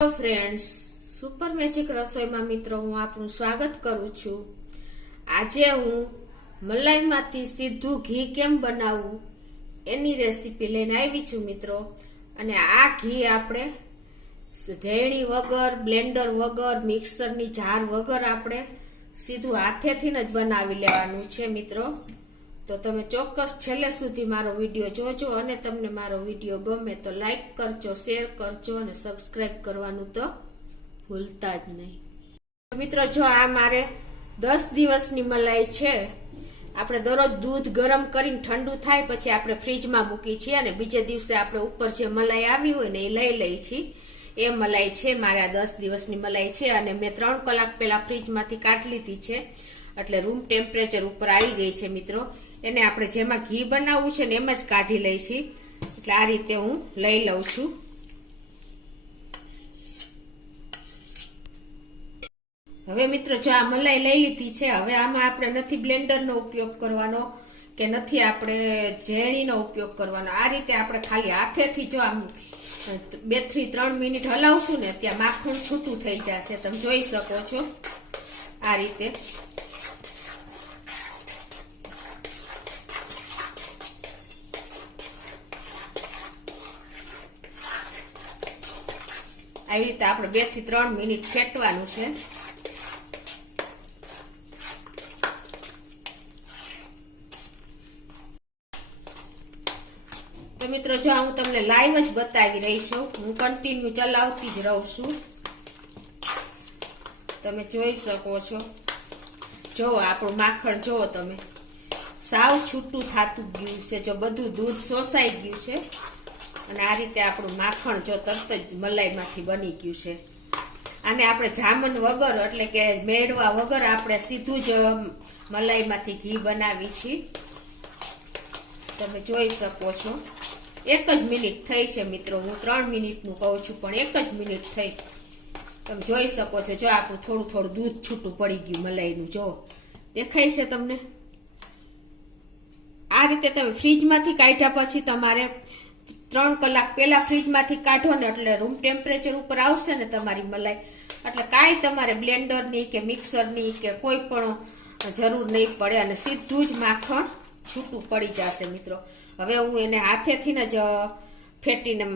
Hello friends, super magic રસોઈમાં મિત્રો હું આપનું સ્વાગત કરું છું। આજે હું મલાઈમાંથી સીધું ઘી કેમ બનાવવું એની રેસીપી લઈને આવી છું મિત્રો। અને આ ઘી આપણે ઝેણી વગર, બ્લેન્ડર વગર, મિક્સરની જાર વગર આપણે સીધું હાથેથી જ બનાવી લેવાનું છે મિત્રો। તો તમે ચોક્કસ છેલ્લે સુધી મારો વિડીયો જોજો અને તમને મારો વિડીયો ગમે તો લાઈક કરજો, શેર કરજો અને સબસ્ક્રાઇબ કરવાનું તો ભૂલતા જ નહીં। મિત્રો જો આ મારે 10 દિવસની મલાઈ છે। આપણે દરરોજ દૂધ ગરમ કરીને ઠંડુ થાય પછી આપણે ફ્રીજમાં મૂકી છીએ અને બીજે દિવસે આપણે ઉપર જે મલાઈ આવી હોય ને એ લઈ લઈ છીએ। એ મલાઈ છે મારે આ 10 દિવસની મલાઈ છે અને મેં 3 કલાક પહેલા ફ્રીજમાંથી કાઢી લીધી છે એટલે રૂમ ટેમ્પરેચર ઉપર આવી ગઈ છે મિત્રો। એને આપણે જેમાં ઘી બનાવવું છે ને એમ જ કાઢી લઈ છીએ। એટલે આ રીતે હું લઈ લઉં છું। હવે મિત્રો જો આ મલાઈ લઈ લીધી છે, હવે આમાં આપણે નથી બ્લેન્ડરનો ઉપયોગ કરવાનો કે નથી આપણે ઝેણીનો ઉપયોગ કરવાનો। આ રીતે આપણે ખાલી હાથેથી જો આમ 2 થી 3 મિનિટ હલાવશું ને ત્યાં માખણ છૂટું થઈ જશે। તમે જોઈ શકો છો આ રીતે। આવી રીતે આપણે 2 થી 3 મિનિટ ફેટવાનું છે। તો મિત્રો જો હું તમને લાઈવ જ બતાવી રહી છું, હું કન્ટિન્યુ ચલાવતી જ રહું છું। તમે જોઈ શકો છો, જો આપણું માખણ જો તમે સાવ છૂટું થાતું ગયું છે, જો બધું દૂધ શોષાઈ ગયું છે અને આ રીતે આપણું માખણ જો તરત જ મલાઈમાંથી બની ગયું છે। આને આપણે જામન વગર એટલે કે મેળવા વગર આપણે સીધું જ મલાઈમાંથી ઘી બનાવી છીએ। તમે જોઈ શકો છો 1 જ મિનિટ થઈ છે મિત્રો, હું 3 મિનિટનું કહું છું પણ 1 જ મિનિટ થઈ। તમે જોઈ શકો છો જો આપણું થોડું થોડું દૂધ છૂટું પડી ગયું મલાઈનું, જો દેખાય છે તમને। આ રીતે તમે ફ્રીજમાંથી કાઢ્યા પછી તમારે 3 કલાક પહેલા ફ્રીજમાંથી કાઢો ને એટલે રૂમ ટેમ્પરેચર ઉપર આવશે ને તમારી મલાઈ, એટલે કાંઈ તમારે બ્લેન્ડરની કે મિક્સરની કે કોઈ પણ જરૂર નહીં પડે અને સીધું જ માખણ છૂટું પડી જશે મિત્રો। હવે હું એને હાથેથી જ ફેટીને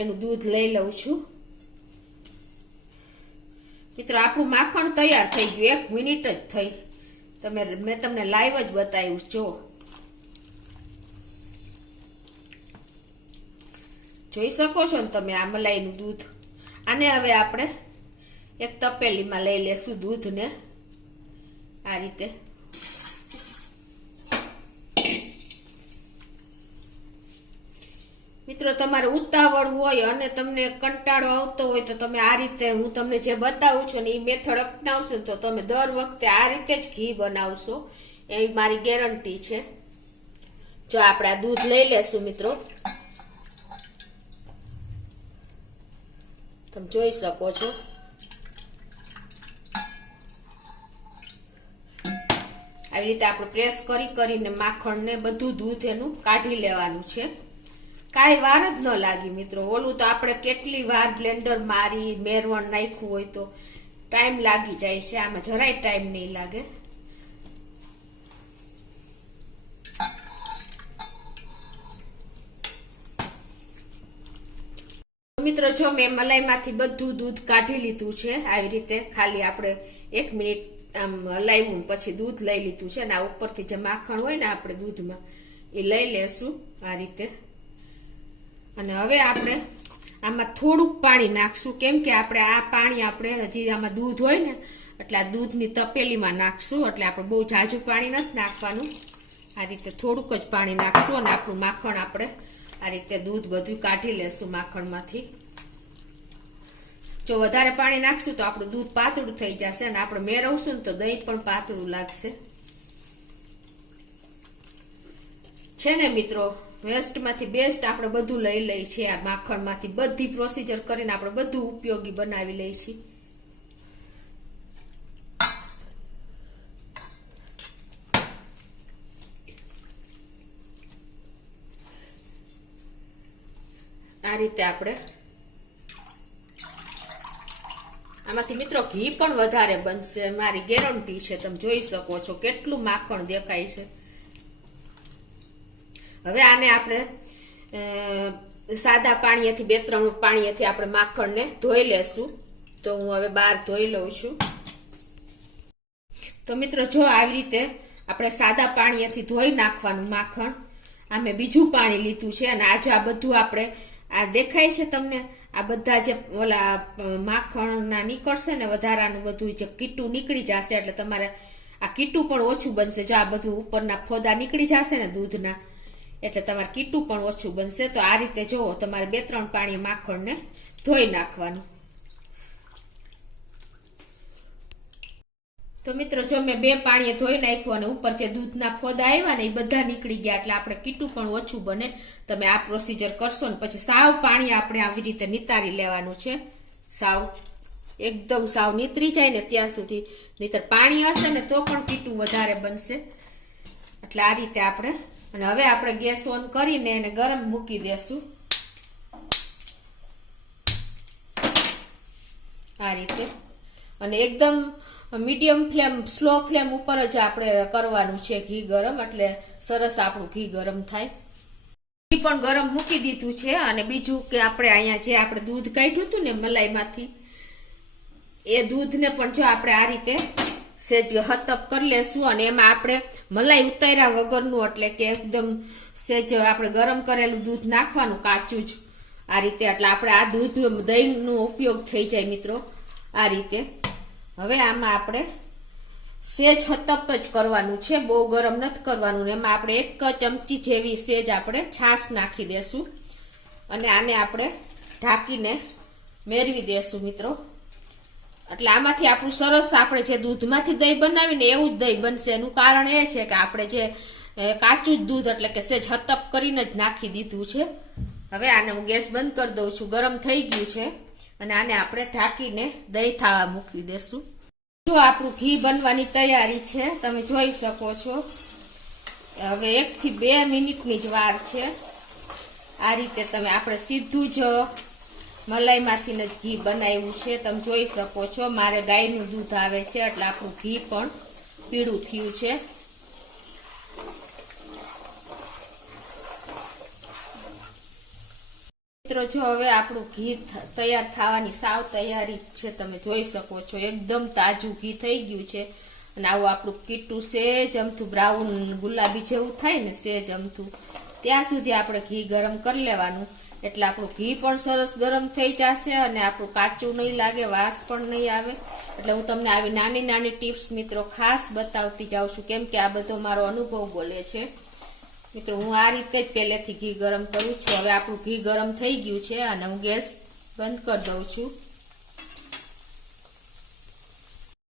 એનું દૂધ લઈ લઉં છું મિત્રો। આપણું માખણ તૈયાર થઈ ગયું, 1 મિનિટ જ થઈ। મેં તમને લાઈવ જ બતાવ્યું, જો જોઈ શકો છો ને તમે આ મલાઈનું દૂધ। આને હવે આપણે એક તપેલીમાં લઈ લેશું દૂધને આ રીતે। મિત્રો તમારે ઉતાવળ હોય અને તમને કંટાળો આવતો હોય તો તમે આ રીતે હું તમને જે બતાવું છું ને એ મેથડ અપનાવશો તો તમે દર વખતે આ રીતે જ ઘી બનાવશો, એવી મારી ગેરંટી છે। જો આપણે આ દૂધ લઈ લેશું મિત્રો, તમે જોઈ શકો છો આવી રીતે આપણે પ્રેસ કરીને માખણને બધું દૂધ એનું કાઢી લેવાનું છે। કાંઈ વાર જ ન લાગી મિત્રો, ઓલું તો આપણે કેટલી વાર બ્લેન્ડર મારી મેરવણ નાખ્યું હોય તો ટાઈમ લાગી જાય છે, આમાં જરાય ટાઈમ નહીં લાગે। મિત્રો જો મેં મલાઈમાંથી બધું દૂધ કાઢી લીધું છે આવી રીતે, ખાલી આપણે 1 મિનિટ આમ હલાવ્યું પછી દૂધ લઈ લીધું છે અને આ ઉપરથી જે માખણ હોય ને આપણે દૂધમાં એ લઈ લેશું આ રીતે। અને હવે આપણે આમાં થોડુંક પાણી નાખશું, કેમ કે આપણે આ પાણી આપણે હજી આમાં દૂધ હોય ને એટલે આ દૂધની તપેલીમાં નાખશું, એટલે આપણે બહુ ઝાઝુ પાણી નથી નાખવાનું। આ રીતે થોડુંક જ પાણી નાખશું અને આપણું માખણ આપણે આ રીતે દૂધ બધું કાઢી લેશું માખણમાંથી। જો વધારે પાણી નાખશું તો આપણું દૂધ પાતળું થઈ જશે અને આપણે મેળવશું ને તો દહીં પણ પાતળું લાગશે છે ને મિત્રો। વેસ્ટમાંથી બેસ્ટ આપણે બધું લઈ લઈએ છીએ, આ માખણમાંથી બધી પ્રોસીજર કરીને આપણે બધું ઉપયોગી બનાવી લઈએ છીએ। આ રીતે આપણે આમાંથી મિત્રો ઘી પણ વધારે બનશે, મારી ગેરંટી છે. તમે જોઈ શકો છો કેટલું માખણ દેખાય છે. હવે આને આપણે સાદા પાણીથી 2-3 પાણીથી આપણે માખણને ધોઈ લેશું. તો હું હવે બહાર ધોઈ લઉં છું. તો મિત્રો જો આવી રીતે આપણે સાદા પાણીથી ધોઈ નાખવાનું માખણ. આ મેં બીજું પાણી લીધું છે અને આજે આ બધું આપણે આ દેખાય છે તમને, આ બધા જે ઓલા માખણના નીકળશે ને વધારાનું બધું જે કીટું નીકળી જશે એટલે તમારે આ કીટું પણ ઓછું બનશે. જો આ બધું ઉપરના ફોદા નીકળી જશે ને દૂધના એટલે તમારે કીટું પણ ઓછું બનશે. તો આ રીતે જો તમારે 2-3 પાણી માખણને ધોઈ નાખવાનું. તો મિત્રો જો મેં 2 પાણીએ ધોઈ નાખ્યું અને ઉપર જે દૂધના ફોદા આવ્યા ને એ બધા નીકળી ગયા એટલે આપણે કીટું પણ ઓછું બને. તમે આ પ્રોસીજર કરશો ને પછી સાવ પાણી આપણે આવી રીતે નિતારી લેવાનું છે. સાવ એકદમ સાવ નીતરી જાય ને ત્યાં સુધી, નહીતર પાણી હશે ને તો પણ કીટું વધારે બનશે. એટલે આ રીતે આપણે, અને હવે આપણે ગેસ ઓન કરીને એને ગરમ મૂકી દેશું. આ રીતે, અને એકદમ મીડિયમ ફ્લેમ, સ્લો ફ્લેમ ઉપર જ આપણે કરવાનું છે ઘી ગરમ, એટલે સરસ આપણું ઘી ગરમ થાય. ઘી પણ ગરમ મૂકી દીધું છે. અને બીજું કે આપણે અહીંયા જે આપણે દૂધ કાઢ્યું હતું ને મલાઈમાંથી, એ દૂધને પણ જો આપણે આ રીતે સેજ હતપ કરી લેશું. અને એમાં આપણે મલાઈ ઉતાર્યા વગરનું, એટલે કે એકદમ સેજ આપણે ગરમ કરેલું દૂધ નાખવાનું કાચું જ આ રીતે. એટલે આપણે આ દૂધ દહીંનો ઉપયોગ થઈ જાય મિત્રો આ રીતે. હવે આમાં આપણે સેજ હતપ જ કરવાનું છે, બહુ ગરમ નથી કરવાનું. એમાં આપણે 1 ચમચી જેવી સેજ આપણે છાશ નાખી દેશું અને આને આપણે ઢાંકીને મેળવી દેશું મિત્રો. એટલે આમાંથી આપણું સરસ, આપણે જે દૂધમાંથી દહીં બનાવીને એવું જ દહીં બનશે. એનું કારણ એ છે કે આપણે જે કાચું જ દૂધ એટલે કે સેજ હતપ કરીને જ નાખી દીધું છે. હવે આને હું ગેસ બંધ કરી દઉં છું. ગરમ થઈ ગયું છે અને આને આપણે ઢાંકીને દહીં થવા મૂકી દેશું. જો આપણું ઘી બનવાની તૈયારી છે, તમે જોઈ શકો છો. હવે 1 થી 2 મિનિટની જ વાર છે. આ રીતે તમે, આપણે સીધું જ મલાઈમાંથી જ ઘી બનાવ્યું છે. તમે જોઈ શકો છો મારે ગાયનું દૂધ આવે છે એટલે આપણું ઘી પણ પીળું થયું છે. મિત્રો જો હવે આપણું ઘી તૈયાર થવાની સાવ તૈયારી છે. તમે જોઈ શકો છો એકદમ તાજું ઘી થઈ ગયું છે. અને આવું આપણું કીટું સેજ અમથું બ્રાઉન ગુલાબી જેવું થાય ને સેજ અમથું, ત્યાં સુધી આપણે ઘી ગરમ કરી લેવાનું. એટલે આપણું ઘી પણ સરસ ગરમ થઈ જશે અને આપણું કાચું નહીં લાગે, વાસ પણ નહીં આવે. એટલે હું તમને આવી નાની નાની ટિપ્સ મિત્રો ખાસ બતાવતી જાઉં છું, કેમ કે આ બધો મારો અનુભવ બોલે છે. મિત્રો હું આ રીતે જ પહેલેથી ઘી ગરમ કરું છું. હવે આપણું ઘી ગરમ થઈ ગયું છે અને હું ગેસ બંધ કરી દઉં છું.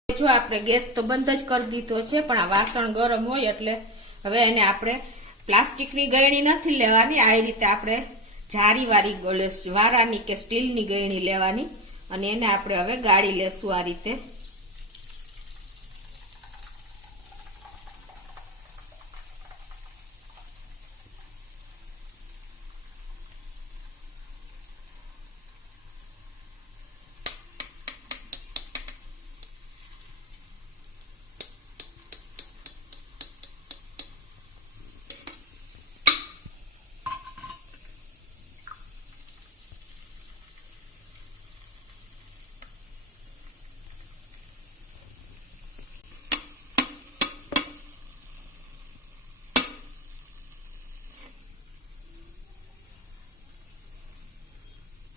જો આપણે ગેસ તો બંધ જ કરી દીધો છે, પણ આ વાસણ ગરમ હોય એટલે હવે એને આપણે પ્લાસ્ટિકની ગળણી નથી લેવાની. આ રીતે આપણે જારીવાળી વારાની કે સ્ટીલની ગળણી લેવાની અને એને આપણે હવે ગાળી લેશું આ રીતે.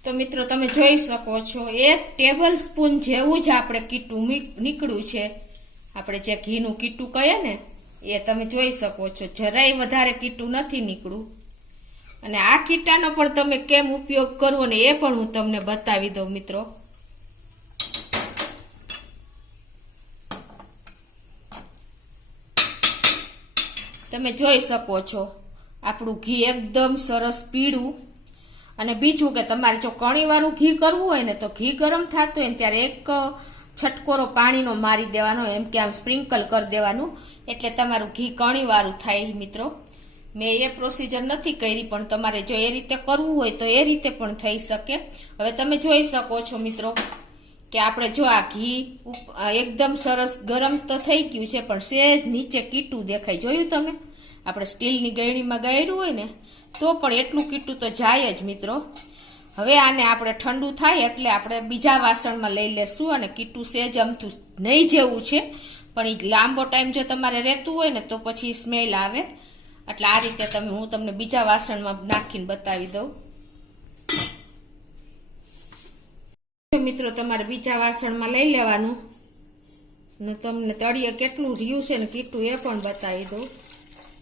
તો મિત્રો તમે જોઈ શકો છો 1 ટેબલ સ્પૂન જેવું જ આપણે કીટું નીકળ્યું છે. આપણે જે ઘીનું કીટું કહીએ ને એ તમે જોઈ શકો છો. જરાય વધારે કીટું નથી નીકળ્યું. અને આ કીટાનો પણ તમે કેમ ઉપયોગ કરવો ને એ પણ હું તમને બતાવી દઉં મિત્રો. તમે જોઈ શકો છો આપણું ઘી એકદમ સરસ પીળું. અને બીજું કે તમારે જો કણીવાળું ઘી કરવું હોય ને તો ઘી ગરમ થતું હોય ને ત્યારે 1 છટકોરો પાણીનો મારી દેવાનો, એમ કે આમ સ્પ્રિંકલ કરી દેવાનું, એટલે તમારું ઘી કણીવાળું થાય મિત્રો. મેં એ પ્રોસીજર નથી કરી, પણ તમારે જો એ રીતે કરવું હોય તો એ રીતે પણ થઈ શકે. હવે તમે જોઈ શકો છો મિત્રો કે આપણે જો આ ઘી એકદમ સરસ ગરમ તો થઈ ગયું છે, પણ સેજ નીચે કીટું દેખાય. જોયું તમે? આપણે સ્ટીલની ગળણીમાં ગાળ્યું હોય ને તો પણ એટલું કીટું તો જાય જ મિત્રો. હવે આને આપણે ઠંડુ થાય એટલે આપણે બીજા વાસણમાં લઈ લેશું, અને કીટું સેજ અમથું નહીં જેવું છે, પણ એ લાંબો ટાઈમ જો તમારે રહેતું હોય ને તો પછી સ્મેલ આવે. એટલે આ રીતે હું તમને બીજા વાસણમાં નાખીને બતાવી દઉં. મિત્રો તમારે બીજા વાસણમાં લઈ લેવાનું, અને તમને તળિયે કેટલું રહ્યું છે ને કીટું એ પણ બતાવી દઉં,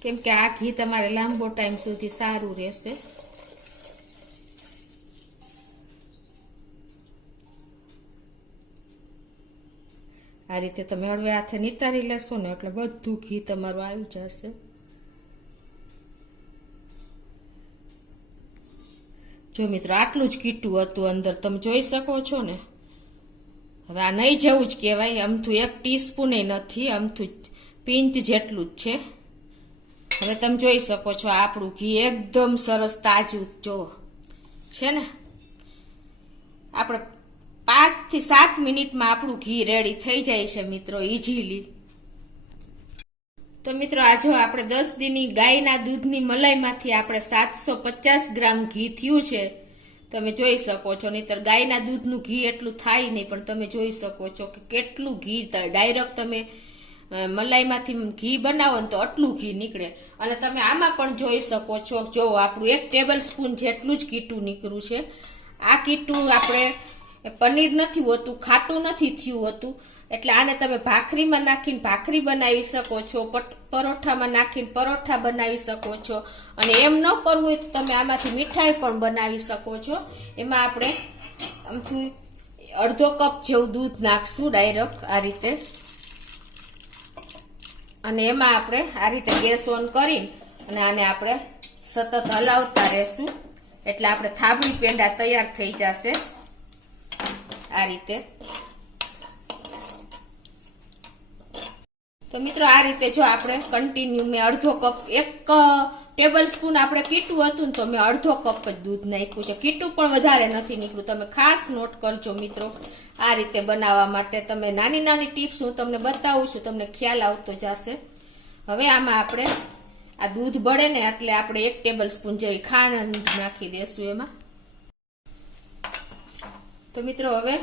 કેમ કે આ ઘી તમારે લાંબો ટાઈમ સુધી સારું રહેશે. આ રીતે તમે હળવે હાથે નિતારી લેશો ને એટલે બધું ઘી તમારું આવી જશે. જો મિત્રો આટલું જ કીટું હતું અંદર, તમે જોઈ શકો છો ને. હવે આ નહીં જેવું જ કહેવાય, અમથું 1 ટીસ્પૂન નથી, અમથું પિંચ જેટલું જ છે. હવે તમે જોઈ શકો છો આપણું ઘી એકદમ સરસ તાજું જો છે ને. આપણે 5 થી 7 મિનિટમાં આપણું ઘી રેડી થઈ જાય છે મિત્રો, ઈઝીલી. તો મિત્રો આ જો આપણે 10 દીની ગાયના દૂધની મલાઈમાંથી આપણે 750 ગ્રામ ઘી થયું છે. તમે જોઈ શકો છો. નહીતર ગાયના દૂધનું ઘી એટલું થાય નહીં, પણ તમે જોઈ શકો છો કે કેટલું ઘી ડાયરેક્ટ તમે મલાઈમાંથી ઘી બનાવો ને તો આટલું ઘી નીકળે. અને તમે આમાં પણ જોઈ શકો છો, જો આપણું 1 ટેબલ સ્પૂન જેટલું જ કીટું નીકળ્યું છે. આ કીટું આપણે પનીર નથી હોતું, ખાટું નથી થયું હોતું, એટલે આને તમે ભાખરીમાં નાખીને ભાખરી બનાવી શકો છો, પરોઠામાં નાખીને પરોઠા બનાવી શકો છો, અને એમ ન કરવું હોય તો તમે આમાંથી મીઠાઈ પણ બનાવી શકો છો. એમાં આપણે આમથી અડધો કપ જેવું દૂધ નાખશું ડાયરેક્ટ આ રીતે, અને એમાં આપણે આ રીતે ગેસ ઓન કરી અને આને આપણે સતત હલાવતા રહેશું, એટલે આપણે થાબડી પેંડા તૈયાર થઈ જશે આ રીતે. તો મિત્રો આ રીતે જો આપણે કન્ટિન્યુ મેં અડધો કપ 1 ટેબલ સ્પૂન આપણે કીટું હતું ને તો મેં અડધો કપ જ દૂધ નાખ્યું છે. કીટું પણ વધારે નથી નીકળ્યું. તમે ખાસ નોટ કરજો મિત્રો આ રીતે બનાવવા માટે. તમે નાની નાની ટિપ્સ હું તમને બતાવું છું, તમને ખ્યાલ આવતો જશે. હવે આમાં આપણે આ દૂધ બળે ને એટલે આપણે 1 ટેબલ સ્પૂન જેવી ખાંડ નાખી દેશું એમાં. તો મિત્રો હવે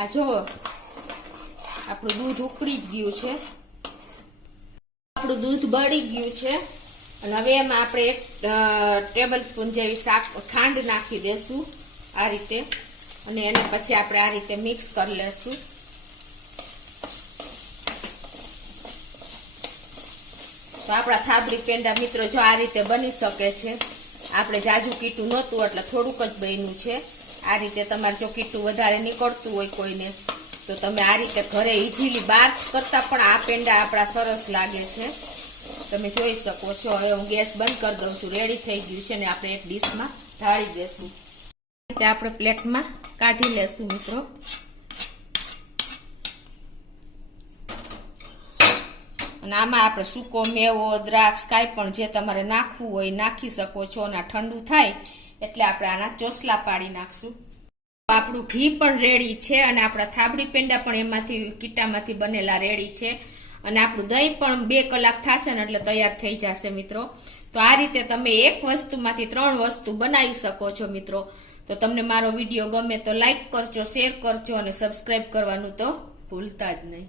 આ જો આપણું દૂધ ઉકળી જ ગયું છે, આપણું દૂધ બળી ગયું છે, અને હવે એમાં આપણે 1 ટેબલ સ્પૂન જેવી ખાંડ નાખી દેશું આ રીતે, અને એને પછી આપણે આ રીતે મિક્સ કરી લેશું. તો આપણા થાબડી પેંડા મિત્રો જો આ રીતે બની શકે છે. આપણે જાજુ કીટું નહોતું એટલે થોડુંક જ બન્યું છે. આ રીતે તમારે જો કીટું વધારે નીકળતું હોય કોઈને તો તમે આ રીતે ઘરે ઈઝીલી બાર કરતા પણ આ પેંડા આપણા સરસ લાગે છે. તમે જોઈ શકો છો. હવે હું ગેસ બંધ કરી દઉં છું. રેડી થઈ ગયું છે ને આપણે એક ડીશમાં ઢાળી દેશું. રીતે આપણે પ્લેટમાં કાઢી લેશું મિત્રો. અને આમાં આપણે સૂકો મેવો, દ્રાક્ષ કાંઈ પણ જે તમારે નાખવું હોય નાખી શકો છો. અને ઠંડુ થાય એટલે આપણે આના ચોસલા પાડી નાખશું. આપણું ઘી પણ રેડી છે, અને આપણા થાબડી પેંડા પણ એમાંથી કીટામાંથી બનેલા રેડી છે, અને આપણું દહીં પણ 2 કલાક થશે ને એટલે તૈયાર થઈ જશે મિત્રો. તો આ રીતે તમે એક વસ્તુમાંથી 3 વસ્તુ બનાવી શકો છો મિત્રો. તો તમને મારો વિડીયો ગમે તો લાઈક કરજો, શેર કરજો, અને સબસ્ક્રાઈબ કરવાનું તો ભૂલતા જ નહીં.